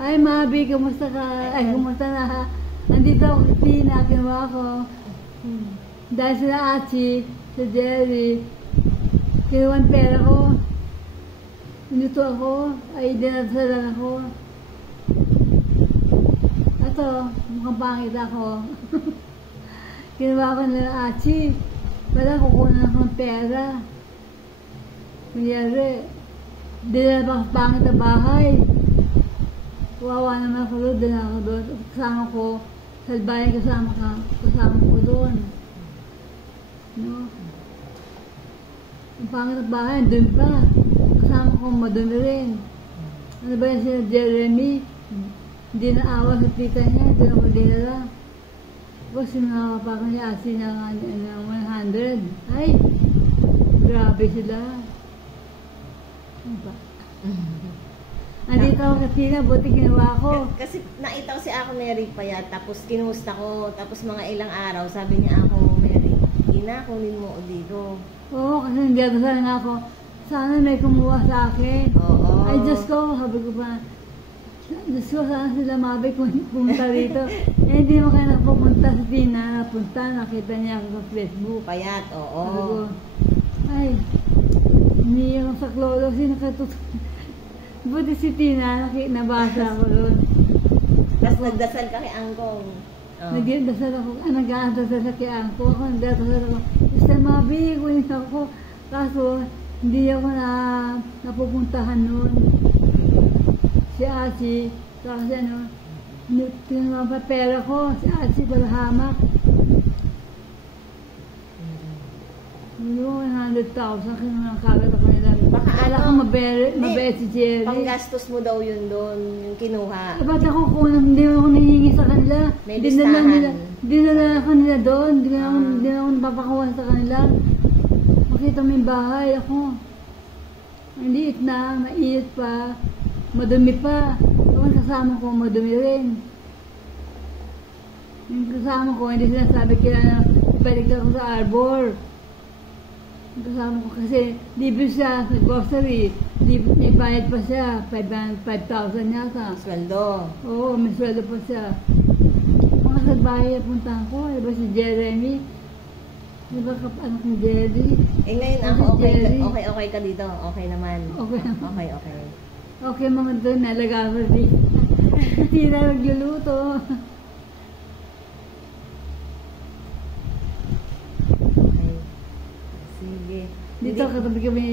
Ay, Mabi, kumusta ka? Ay, kumusta na ha? Nandito ako, Tina, kinuha ko. Dahil sila Achi, si Jerry, kinuha ang pera ko. Minuto ako, ay dinasalan ako. Ito, mukhang pangit ako. Kinuha ko nila Achi. Wala, kukunan ako ng pera. Kunyari, dinala pangit na bahay. Wawa naman ako doon, din ako doon. Kasama ko, salbayan kasama ko doon. No? Ang pangit ng bahay, doon pa. Kasama ko, madumi rin. Ano ba yan sila Jeremy? Hindi naawa sa tita niya, hindi na ko dinala. Tapos sinungawa pa ako niya, asin ng 100. Ay, grabe sila. Ano ba? Nandito ako kasi buti ginawa ko. Kasi nakita ko si ako Mary Payat, tapos kinumusta ko, tapos mga ilang araw, sabi niya ako, Mary, ina, kunin mo dito. Oo, kasi hindi ako sana nga ako, sana may kumuha sa akin. Oo. Ay, Diyos ko, sabi ko pa, Diyos ko, sana sila mabay pumunta dito. Eh, hindi mo kaya nakapunta sa Tina, napunta, nakita niya ako sa Facebook. Payat, oo. Sabi ko, ay, hindi ako sa klolo, sino buti si Tina, nabasa ako doon. Tapos nagdasal ka kay Angkong. Oh. Nagdasal ako, nag-aandasal sa kay Angkong ako, nagdasal ako. Basta mabi, kunin ako. Kaso, hindi ako napupuntahan noon. Si Achi, kasi ano, tinungan pa pera ko, si Achi, talahamak. Yung 100,000, kinuha kagad ako nila. Baka Akala ko mabait si Jerry. Panggastos mo daw yun doon, yung kinuha. Eh, ba't ako kung hindi ako nangihingi sa kanila? May listahan. Dinala ako nila doon. Hindi na ako napapakuha sa kanila. Makita mo yung bahay ako. Ang liit na, mainit pa, madumi pa. Yung kasama ko, madumi rin. Yung kasama ko, hindi sinasabi kaya na balik ako sa Arbor. Kasama ko kasi libre siya sa grocery. May bayad pa siya, 5,000 yata. Sweldo. Oo, may sweldo pa siya. Mga sa bahay puntahan ko, diba si Jeremy? Diba anak ni Jerry? Eh ngayon Si ako, Jerry. okay ka dito. Okay naman. Okay. Okay. Okay mga doon, nalaga ko rin. Hindi na nagluluto. Sige. Dito katabi kami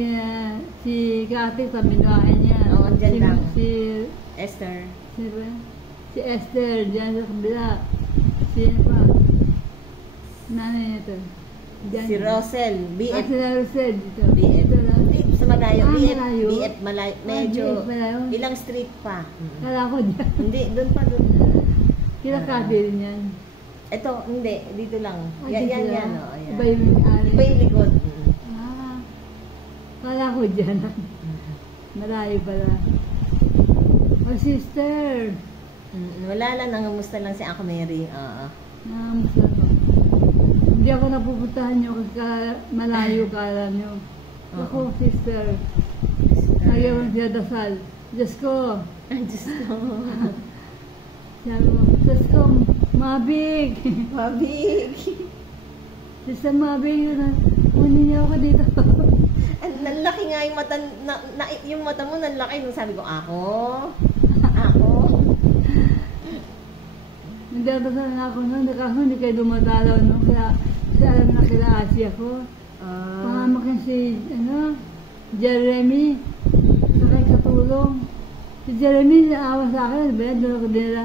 si Kati sa binuhay niya. Oo, dyan lang. Si Esther. Si Esther, dyan sa kabila. Si ano pa? Nanay nito. Si Rosel. BF. Si Rosel dito. BF. Dito lang. Sa Malayo. BF. Malayo. BF Malayo. Medyo. BF Malayo. Ilang street pa. Kala ko dyan. Hindi, doon pa doon. Kinakabi rin yan. Ito, hindi. Dito lang. Dito Yan. lang. Oh, yan. Iba yung ari. Iba yung likod. Kala ko dyan. Malayo pala. Oh, sister. Wala lang. Nangamusta lang si Ako Mary. Oo. Namusta ko. Hindi ako napupuntahan nyo kasi malayo kala nyo. Ako, sister. Ayaw mo siya dasal. Diyos ko. Ay, Diyos ko. Sabi ko, Diyos ko, mabig. Mabig. Sister, mabig. Kunin niyo ako dito. Nanlaki nga yung mata, yung mata mo nanlaki nung sabi ko, ako. Nagdadasal na ako noon, hindi kayo dumadalaw noon, kaya alam na kila Asi ako. Pangamak yan si, Jeremy, sakay katulong. Si Jeremy, naawa sa akin, doon ako nila,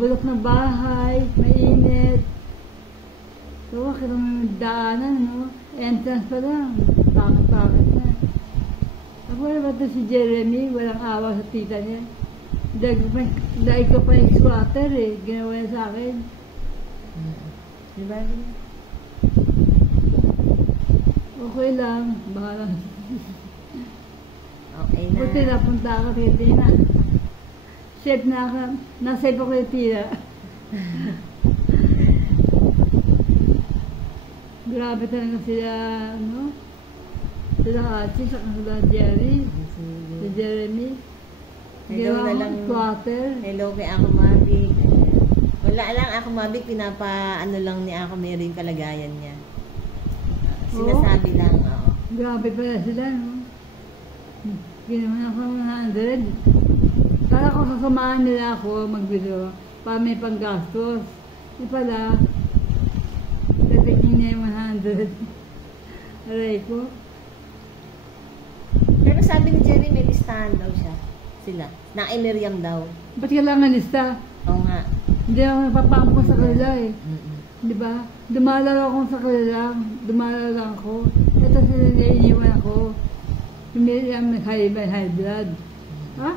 bulok na bahay, mainit. So, kita mo yung daanan, entrance pa lang, bakit na. Ako na ba ito si Jeremy, walang awa sa tita niya. Dahil ko pa yung squatter ginawa niya sa akin. Diba? Okay lang, bahala. Okay na. Buti napunta ako kay Tina. Safe na ako, na-safe ako kay Tina. Grabe talaga sila, sila Achi, saka sila Jerry, si Jeremy. Hello na lang. Squatter. Hello kay Ako Mavic. Ayan. Wala lang Ako Mavic, ano lang ni Ako Mary yung kalagayan niya. Sinasabi lang, oo. Grabe pala sila, no? Ginawa ako ng 100. Kala ko sasamahan nila ako magbiro para may panggastos. Di pala, tapikin niya yung 100. Aray ko. Pero sabi ni Jenny, may listahan daw siya. Sila. Na kay Miriam daw. Ba't kailangan lista? Oo nga. Hindi ako napapampo sa kanila eh. Mm-mm. Di ba? Dumalaw ako sa kanila. Dumalaw lang ako. Ito sila iniiwan ako. Hindi ang high blood. Ha?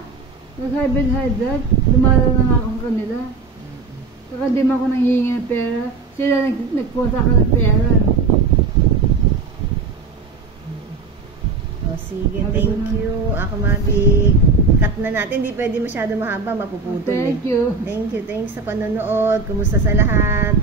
High blood? Dumalaw lang ako sa kanila. Saka di mo ako nanghihingi ng pera. Sila nagpunta ka ng pera. O sige, thank you. Ako Mavic. Cut na natin. Hindi pwede masyado mahaba. Mapuputol Thank you. Thank you. Thanks sa panonood. Kumusta sa lahat?